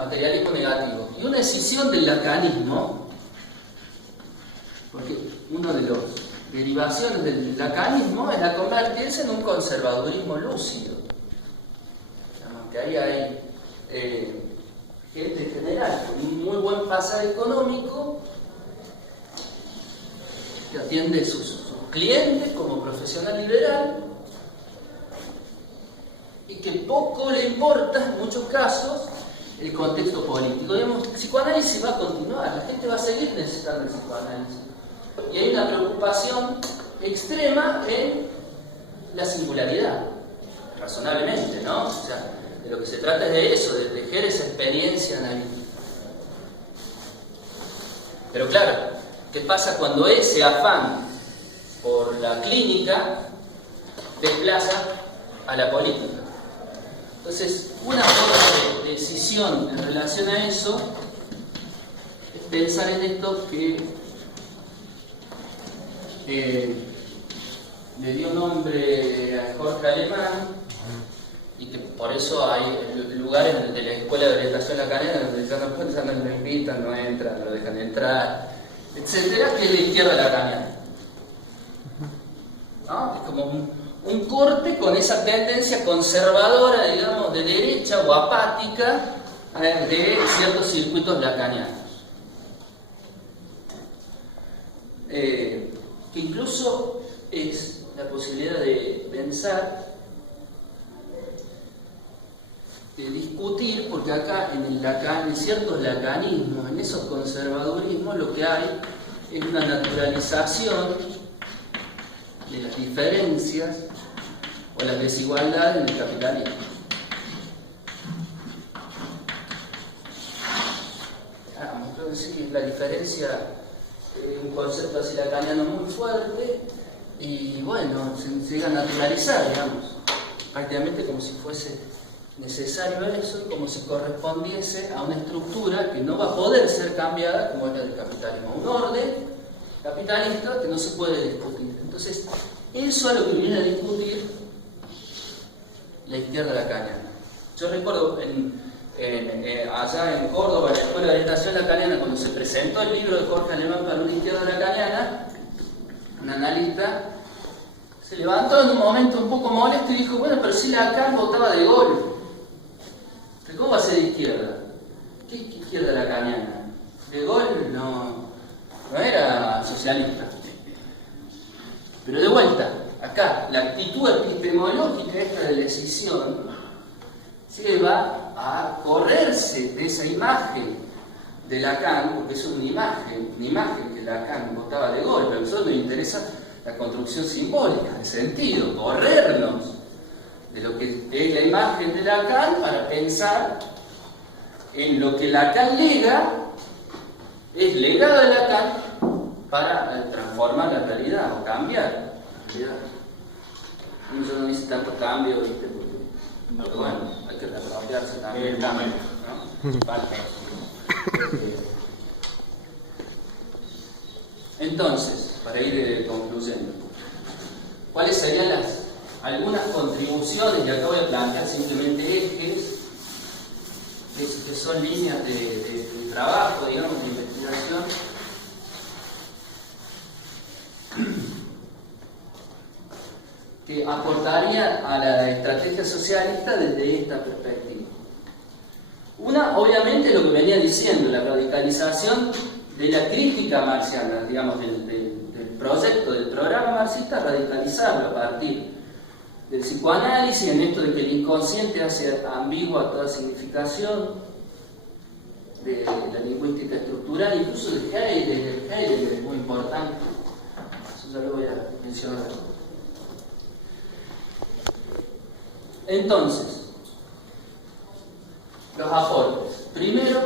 materialismo negativo. Y una escisión del lacanismo, porque una de las derivaciones del lacanismo es la convertirse en un conservadurismo lúcido. Digamos que ahí hay gente en general con un muy buen pasar económico que atiende sus clientes como profesional liberal y que poco le importa en muchos casos el contexto político. Digamos, el psicoanálisis va a continuar, la gente va a seguir necesitando el psicoanálisis. Y hay una preocupación extrema en la singularidad, razonablemente, ¿no? O sea, de lo que se trata es de eso, de tejer esa experiencia analítica. Pero claro, ¿qué pasa cuando ese afán por la clínica desplaza a la política? Entonces, una forma de decisión en relación a eso es pensar en esto que le dio nombre a Jorge Alemán, y que por eso hay lugares de la Escuela de Orientación Lacaniana donde ya no lo invitan, no entran, no lo dejan entrar, etcétera, que es la izquierda lacaniana, ¿no? Es como un corte con esa tendencia conservadora, digamos, de derecha o apática de ciertos circuitos lacanianos. Que incluso es la posibilidad de pensar, de discutir, porque acá en ciertos lacanismos, en esos conservadurismos, lo que hay es una naturalización de las diferencias o las desigualdades en el capitalismo. Creo que sí, la diferencia es un concepto así lacaniano muy fuerte y bueno, se llega a naturalizar, digamos, prácticamente como si fuese necesario eso y como si correspondiese a una estructura que no va a poder ser cambiada como es la del capitalismo, un orden capitalista que no se puede discutir. Entonces, eso es lo que viene a discutir la izquierda lacaniana. Yo recuerdo allá en Córdoba, en la Escuela de Orientación Lacaniana, cuando se presentó el libro de Jorge Alemán para una izquierda lacaniana, un analista se levantó en un momento un poco molesto y dijo: bueno, pero si Lacan votaba de Gaulle, ¿cómo va a ser de izquierda? ¿Qué izquierda lacaniana? De Gaulle no era socialista. Pero de vuelta, acá, la actitud epistemológica esta de la escisión lleva a correrse de esa imagen de Lacan, porque es una imagen que Lacan votaba de Gaulle, pero a nosotros nos interesa la construcción simbólica, el sentido, corrernos de lo que es la imagen de Lacan para pensar en lo que Lacan lega, es legado de Lacan para transformar la realidad o cambiar la realidad. Yo no hice tanto cambio, ¿viste? Porque bueno, hay que reapropiarse también. El momento, ¿no? Falta. Entonces, para ir concluyendo, ¿cuáles serían algunas contribuciones? Y acá voy a plantear simplemente ejes, que son líneas de trabajo, digamos, de investigación, que aportaría a la estrategia socialista desde esta perspectiva. Una, obviamente, lo que venía diciendo, la radicalización de la crítica marxiana, digamos, del proyecto, del programa marxista, radicalizarlo a partir del psicoanálisis, en esto de que el inconsciente hace ambigua toda significación, de la lingüística estructural, incluso de Heidegger. Heidegger es muy importante, eso ya lo voy a mencionar. Entonces, los aportes. Primero,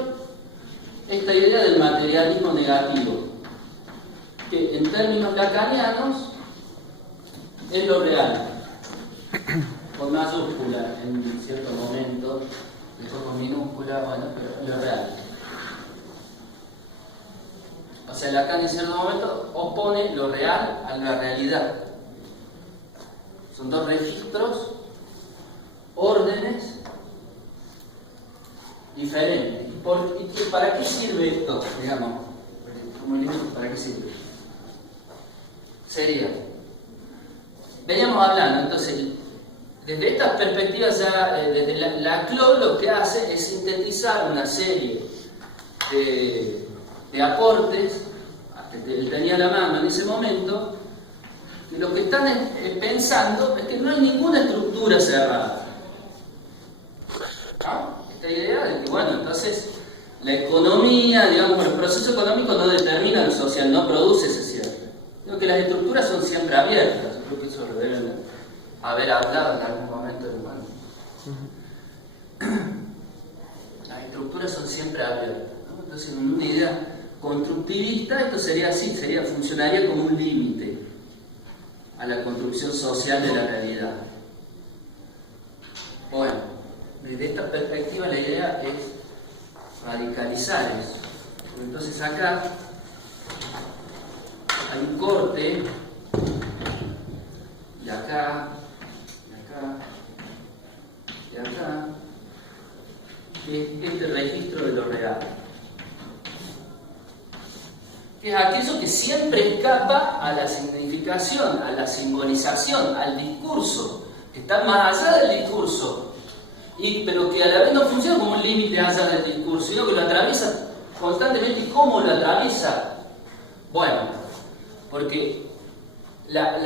esta idea del materialismo negativo, que en términos lacanianos es lo real, con mayúscula en cierto momento, después con minúscula, bueno, pero es lo real. O sea, Lacan en cierto momento opone lo real a la realidad. Son dos registros, órdenes, diferente. ¿Y para qué sirve esto? Digamos, como límite, ¿para qué sirve? Sería, veníamos hablando, entonces, desde estas perspectivas ya, desde la CLO lo que hace es sintetizar una serie de aportes que él tenía a la mano en ese momento, que lo que están pensando es que no hay ninguna estructura cerrada. ¿No? Esta idea de que, bueno, entonces la economía, digamos, el proceso económico no determina lo social, no produce ese cierre. Digo que las estructuras son siempre abiertas. Yo creo que eso lo deben haber hablado en algún momento del humano. Las estructuras son siempre abiertas, ¿no? Entonces, en una idea constructivista, esto sería así, funcionaría como un límite a la construcción social de la realidad. Bueno, desde esta perspectiva la idea es radicalizar eso. Entonces acá hay un corte, y acá, y acá, que es este registro de lo real. Que es aquello que siempre escapa a la significación, a la simbolización, al discurso, que está más allá del discurso, pero que a la vez no funciona como un límite allá del discurso, sino que lo atraviesa constantemente. ¿Y cómo lo atraviesa? Bueno, porque la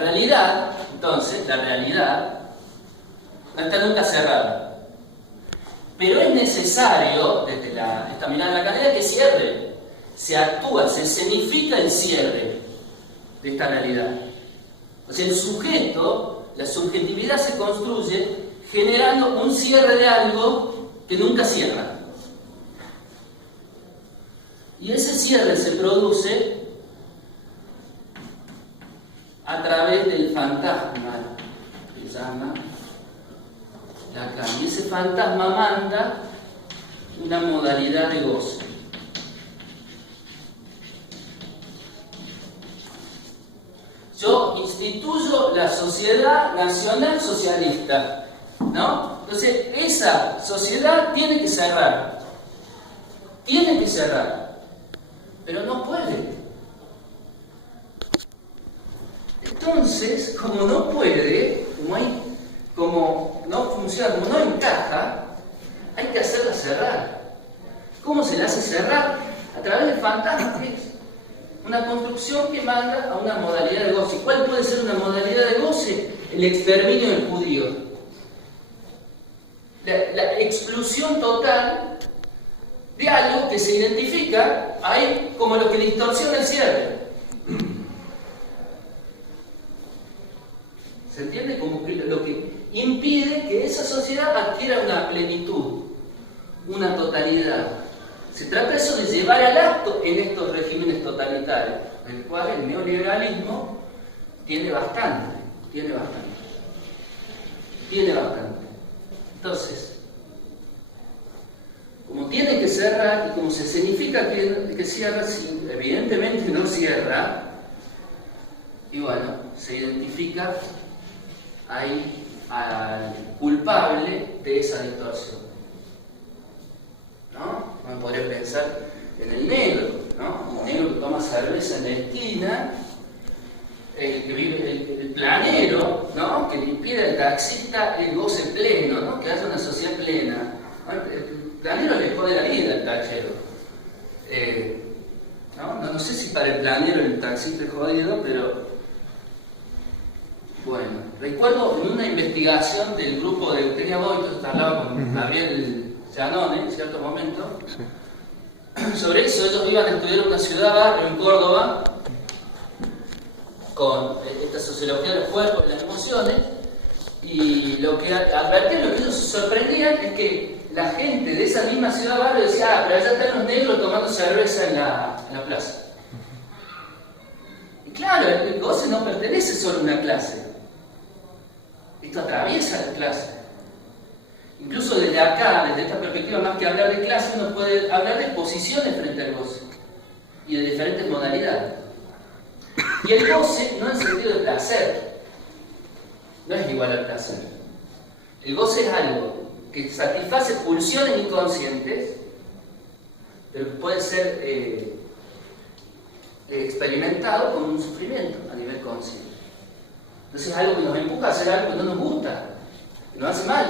realidad, entonces, la realidad no está nunca cerrada. Pero es necesario, desde esta mirada de la calidad, que cierre. Se actúa, se escenifica el cierre de esta realidad. O sea, el sujeto, la subjetividad se construye generando un cierre de algo que nunca cierra. Y ese cierre se produce a través del fantasma, que se llama Lacan. Y ese fantasma manda una modalidad de goce. Yo instituyo la sociedad nacional socialista, ¿no? Entonces, esa sociedad tiene que cerrar. Tiene que cerrar. Pero no puede. Entonces, como no puede, como no funciona, como no encaja, hay que hacerla cerrar. ¿Cómo se la hace cerrar? A través del fantasma, que es una construcción que manda a una modalidad de goce. ¿Cuál puede ser una modalidad de goce? El exterminio del judío. La exclusión total de algo que se identifica ahí como lo que distorsiona el cierre. ¿Se entiende? Como que lo que impide que esa sociedad adquiera una plenitud, una totalidad. Se trata eso de llevar al acto en estos regímenes totalitarios, del cual el neoliberalismo tiene bastante. Entonces, como tiene que cerrar y como se significa que cierra, evidentemente no cierra, y bueno, se identifica ahí al culpable de esa distorsión. ¿No? Uno podría pensar en el negro, ¿no? El negro que toma cerveza en la esquina, el que vive, el planero, ¿no? Que le impide al taxista el goce pleno, ¿no? Que haya una sociedad plena. El planero le jode la vida al taxero. No sé si para el planero el taxista es jodido, pero bueno, recuerdo en una investigación del grupo de Eugenia Boito, hablaba con Gabriel Giannone en cierto momento, sí. Sobre eso. Ellos iban a estudiar en una ciudad-barrio en Córdoba con esta sociología de los cuerpos y las emociones, y lo que advertían, lo que ellos se sorprendían es que la gente de esa misma ciudad-barrio decía: pero allá están los negros tomando cerveza en la plaza. Y claro, el goce no pertenece solo a una clase, esto atraviesa la clase. Incluso desde acá, desde esta perspectiva, más que hablar de clase, uno puede hablar de posiciones frente al goce y de diferentes modalidades. Y el goce no en sentido de placer, no es igual al placer. El goce es algo que satisface pulsiones inconscientes, pero que puede ser experimentado como un sufrimiento a nivel consciente. Entonces es algo que nos empuja a hacer algo que no nos gusta, que nos hace mal,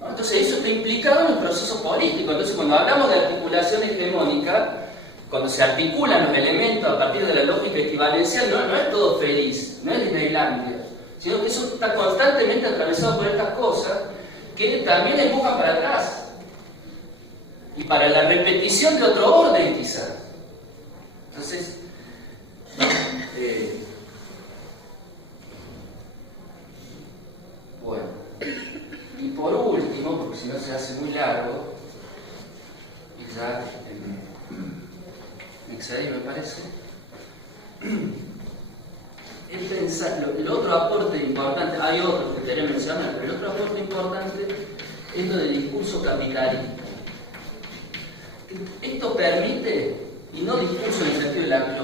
¿no? Entonces eso está implicado en el proceso político. Entonces cuando hablamos de articulación hegemónica, cuando se articulan los elementos a partir de la lógica equivalencial, no es todo feliz, no es Disneylandia, sino que eso está constantemente atravesado por estas cosas que también empujan para atrás y para la repetición de otro orden quizás. Entonces, bueno, y por último, porque si no se hace muy largo, y ya me excedí me parece, es pensar, el otro aporte importante, hay otros que quería mencionar, pero el otro aporte importante es lo del discurso capitalista. Esto permite, y no discurso en el sentido de la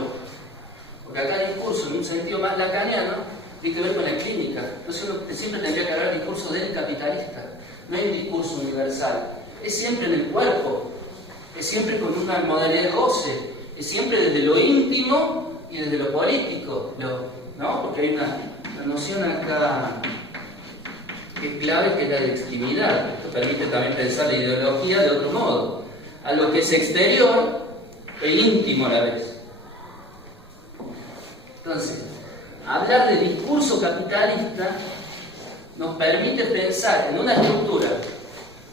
porque acá discurso en un sentido más lacaniano tiene que ver con la clínica. Entonces uno siempre tendría que hablar discurso del capitalista. No hay un discurso universal, es siempre en el cuerpo, es siempre con una modalidad de goce, es siempre desde lo íntimo y desde lo político, ¿no? Porque hay una noción acá que es clave, que es la de extimidad. Esto permite también pensar la ideología de otro modo, a lo que es exterior e íntimo a la vez. Entonces, hablar de discurso capitalista nos permite pensar en una estructura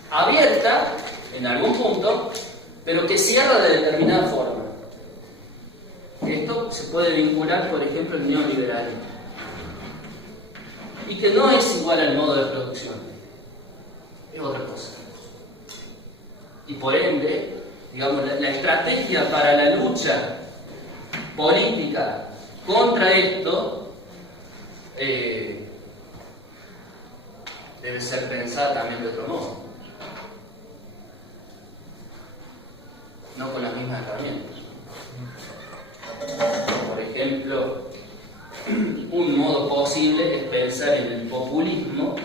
abierta en algún punto, pero que cierra de determinada forma. Esto se puede vincular, por ejemplo, al neoliberalismo, y que no es igual al modo de producción, es otra cosa. Y por ende, digamos, la estrategia para la lucha política contra esto debe ser pensada también de otro modo, no con las mismas herramientas. Por ejemplo, un modo posible es pensar en el populismo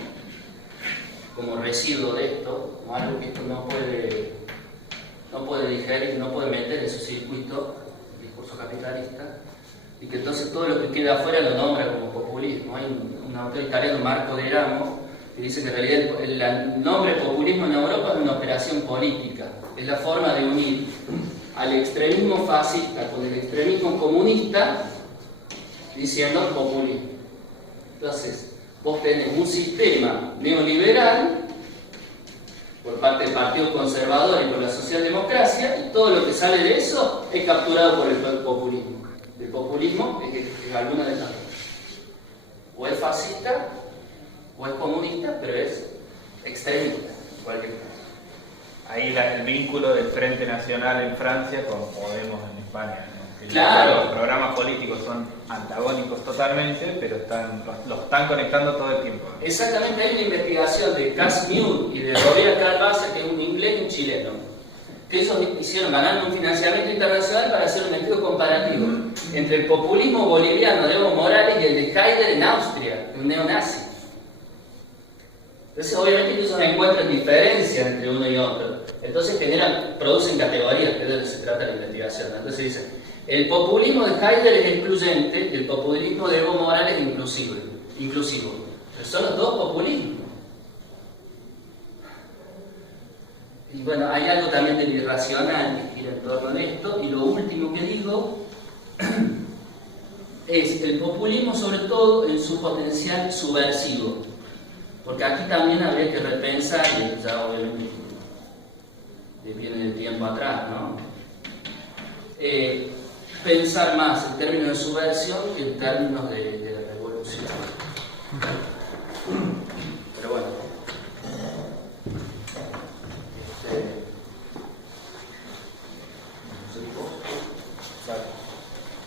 como residuo de esto, como algo que esto no puede digerir, no puede meter en su circuito, el discurso capitalista, y que entonces todo lo que queda afuera lo nombra como populismo. Hay un autor italiano, Marco de Ramo, que dice que en realidad el nombre populismo en Europa es una operación política, es la forma de unir al extremismo fascista con el extremismo comunista, diciendo populismo. Entonces, vos tenés un sistema neoliberal por parte del Partido Conservador y por la socialdemocracia, y todo lo que sale de eso es capturado por el populismo. El populismo es alguna de las dos. O es fascista, o es comunista, pero es extremista, en cualquier caso. Ahí el vínculo del Frente Nacional en Francia con Podemos en España, ¿no? Que claro. Los programas políticos son antagónicos totalmente, pero los están conectando todo el tiempo. Exactamente, hay una investigación de Cass Mune y de Rovira Calvasa, que es un inglés y un chileno, que ellos hicieron ganando un financiamiento internacional para hacer un estudio comparativo entre el populismo boliviano de Evo Morales y el de Haider en Austria, un neonazi. Entonces, obviamente, ellos encuentran diferencia entre uno y otro. Entonces, producen categorías, que es de lo que se trata la investigación. Entonces, dicen: el populismo de Haider es excluyente, el populismo de Evo Morales es inclusivo. Pero son los dos populismos. Y bueno, hay algo también del irracional que gira en torno a esto. Y lo último que digo es el populismo, sobre todo en su potencial subversivo. Porque aquí también habría que repensar, y ya obviamente viene de tiempo atrás, ¿no? Pensar más en términos de subversión que en términos de revolución.